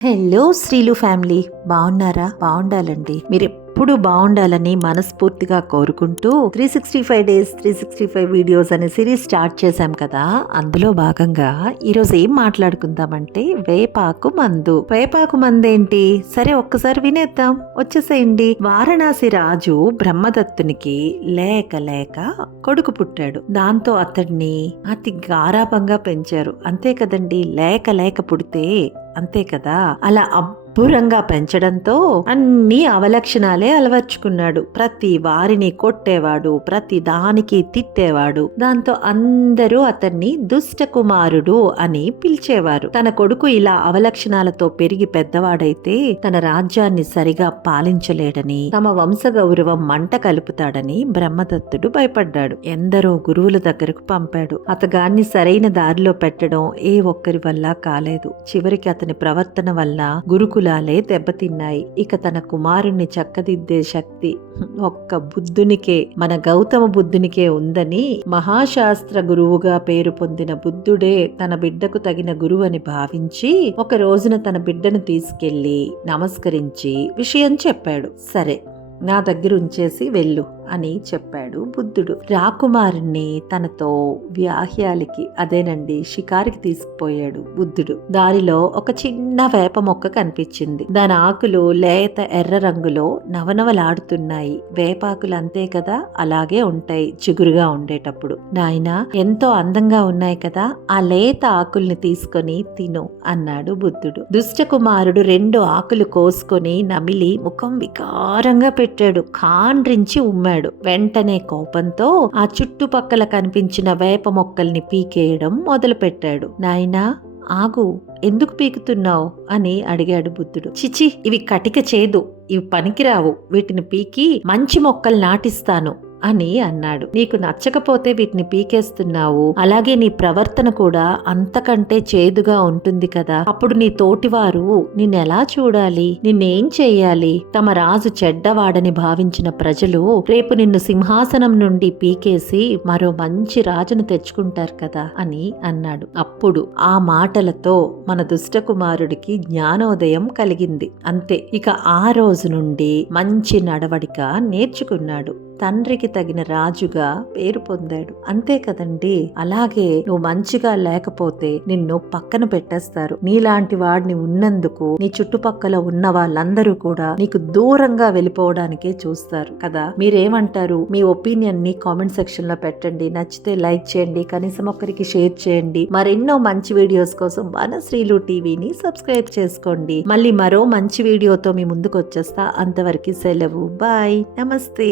Hello శ్రీలు family, బాగున్నారా? బాగుండాలండి. మీరు ఎప్పుడు బాగుండాలని మనస్ఫూర్తిగా కోరుకుంటూ 365 డేస్ 365 వీడియోస్ అనే సిరీస్ స్టార్ట్ చేశాం కదా. అందులో భాగంగా ఈరోజు ఏం మాట్లాడుకుందామంటే వేపాకు మందు. వేపాకు మందు ఏంటి? సరే ఒక్కసారి వినేద్దాం, వచ్చేసేయండి. వారణాసి రాజు బ్రహ్మదత్తునికి లేక లేక కొడుకు పుట్టాడు. దాంతో అతడిని అతి గారాబంగా పెంచారు. అంతే కదండి, లేక లేక పుడితే అంతే కదా. అలా అబ్బురంగా పెంచడంతో అన్ని అవలక్షణాలే అలవర్చుకున్నాడు. ప్రతి వారిని కొట్టేవాడు, ప్రతి దానికి తిట్టేవాడు. దాంతో అందరూ అతన్ని దుష్ట కుమారుడు అని పిలిచేవారు. తన కొడుకు ఇలా అవలక్షణాలతో పెరిగి పెద్దవాడైతే తన రాజ్యాన్ని సరిగా పాలించలేడని, తమ వంశ గౌరవం మంట కలుపుతాడని బ్రహ్మదత్తుడు భయపడ్డాడు. ఎందరో గురువుల దగ్గరకు పంపాడు. అతగాన్ని సరైన దారిలో పెట్టడం ఏ ఒక్కరి వల్ల కాలేదు. చివరికి అతని ప్రవర్తన వల్ల గురుకులాలే దెబ్బతిన్నాయి. ఇక తన కుమారుణ్ణి చక్కదిద్దే శక్తి ఒక్క బుద్ధునికే, మన గౌతమ బుద్ధునికే ఉందని మహాశాస్త్ర గురువుగా పేరు పొందిన బుద్ధుడే తన బిడ్డకు తగిన గురువు అని భావించి ఒక రోజున తన బిడ్డను తీసుకెళ్లి నమస్కరించి విషయం చెప్పాడు. సరే, నా దగ్గర ఉంచేసి వెళ్ళు అని చెప్పాడు బుద్ధుడు. రాకుమారుణ్ణి తనతో వ్యాహ్యాలకి, అదేనండి షికారికి తీసుకుపోయాడు బుద్ధుడు. దారిలో ఒక చిన్న వేప మొక్క కనిపించింది. దాని ఆకులు లేత ఎర్ర రంగులో నవనవలాడుతున్నాయి. వేపాకులు అంతే కదా, అలాగే ఉంటాయి చిగురుగా ఉండేటప్పుడు. నాయనా, ఎంతో అందంగా ఉన్నాయి కదా, ఆ లేత ఆకుల్ని తీసుకొని తిను అన్నాడు బుద్ధుడు. దుష్ట కుమారుడు 2 ఆకులు కోసుకొని నమిలి ముఖం వికారంగా పెట్టాడు. కాండ్రించి ఉమ్మాడు. వెంటనే కోపంతో ఆ చుట్టుపక్కల కనిపించిన వేప మొక్కల్ని పీకేయడం మొదలుపెట్టాడు. నాయనా, ఆగు, ఎందుకు పీకుతున్నావు అని అడిగాడు బుద్ధుడు. చిచి, ఇవి కటిక చేదు, ఇవి పనికిరావు, వీటిని పీకి మంచి మొక్కలు నాటిస్తాను అని అన్నాడు. నీకు నచ్చకపోతే వీటిని పీకేస్తున్నావు, అలాగే నీ ప్రవర్తన కూడా అంతకంటే చేదుగా ఉంటుంది కదా. అప్పుడు నీ తోటివారు నిన్నెలా చూడాలి, నిన్నేం చెయ్యాలి? తమ రాజు చెడ్డవాడని భావించిన ప్రజలు రేపు నిన్ను సింహాసనం నుండి పీకేసి మరో మంచి రాజును తెచ్చుకుంటారు కదా అని అన్నాడు. అప్పుడు ఆ మాటలతో మన దుష్టకుమారుడికి జ్ఞానోదయం కలిగింది. అంతే, ఇక ఆ రోజు నుండి మంచి నడవడిక నేర్చుకున్నాడు. తండ్రికి తగిన రాజుగా పేరు పొందాడు. అంతే కదండి. అలాగే నువ్వు మంచిగా లేకపోతే నిన్ను పక్కన పెట్టేస్తారు. నీలాంటి వాడిని ఉన్నందుకు నీ చుట్టుపక్కల ఉన్న వాళ్ళందరూ కూడా నీకు దూరంగా వెళ్ళిపోవడానికే చూస్తారు కదా. మీరేమంటారు? మీ ఒపీనియన్ ని కామెంట్ సెక్షన్ లో పెట్టండి. నచ్చితే లైక్ చేయండి, కనీసం ఒక్కరికి షేర్ చేయండి. మరెన్నో మంచి వీడియోస్ కోసం మన శ్రీలు టీవీని సబ్స్క్రైబ్ చేసుకోండి. మళ్ళీ మరో మంచి వీడియోతో మీ ముందుకు వచ్చేస్తా. అంతవరకు సెలవు. బాయ్, నమస్తే.